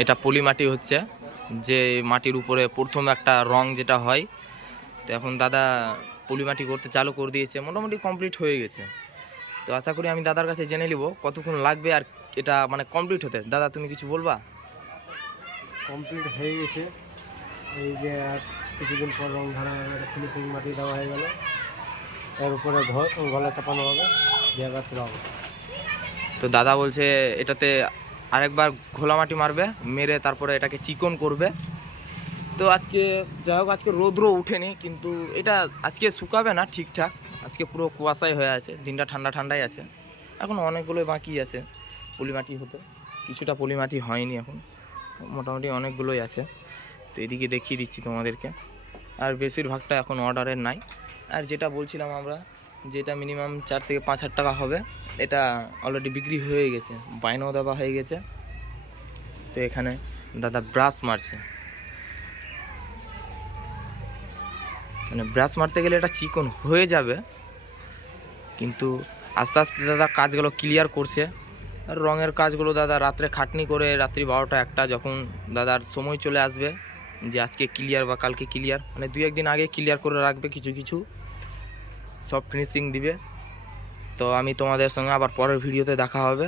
এটা পলি মাটি হচ্ছে, যে মাটির উপরে প্রথম একটা রং যেটা হয়। তো এখন দাদা পলি মাটি করতে চালু করে দিয়েছে, মোটামুটি কমপ্লিট হয়ে গেছে। তো আশা করি আমি দাদার কাছে জেনে নিব কতক্ষণ লাগবে আর এটা মানে কমপ্লিট হতে। দাদা তুমি কিছু বলবা? কমপ্লিট হয়ে গেছে, এই যে আর কিছুদিন পর রং ধরা হবে, ফিনিশিং মাটি দেওয়া হয়ে গেল, এর উপরে গলা চাপানো হবে, দিয়ে গাছ রং। তো দাদা বলছে এটাতে আরেকবার ঘোলা মাটি মারবে, মেরে তারপরে এটাকে চিকন করবে। তো আজকে যাই হোক, আজকে রৌদ্র উঠেনি, কিন্তু এটা আজকে শুকাবে না ঠিকঠাক। আজকে পুরো কুয়াশাই হয়ে আছে, দিনটা ঠান্ডা ঠান্ডাই আছে। এখন অনেকগুলোই বাকি আছে পলিমাটি হতে, কিছুটা পলিমাটি হয়নি এখন, মোটামুটি অনেকগুলোই আছে। তো এদিকে দেখিয়ে দিচ্ছি তোমাদেরকে। আর বেশিরভাগটা এখন অর্ডারের নাই। আর যেটা বলছিলাম আমরা, যেটা মিনিমাম 4 থেকে 5 হাজার টাকা হবে, এটা অলরেডি বিক্রি হয়ে গেছে, বায়নাও দেওয়া হয়ে গেছে। তো এখানে দাদা ব্রাশ মারছে, মানে ব্রাশ মারতে গেলে এটা চিকন হয়ে যাবে, কিন্তু আস্তে আস্তে দাদা কাজগুলো ক্লিয়ার করছে। আর রঙের কাজগুলো দাদা রাত্রে খাটনি করে, রাত্রি 12টা 1টা যখন দাদার সময় চলে আসবে যে আজকে ক্লিয়ার বা কালকে ক্লিয়ার, মানে 2-1 দিন আগে ক্লিয়ার করে রাখবে, কিছু কিছু সব ফিনিশিং দিবে। তো আমি তোমাদের সঙ্গে আবার পরের ভিডিওতে দেখা হবে।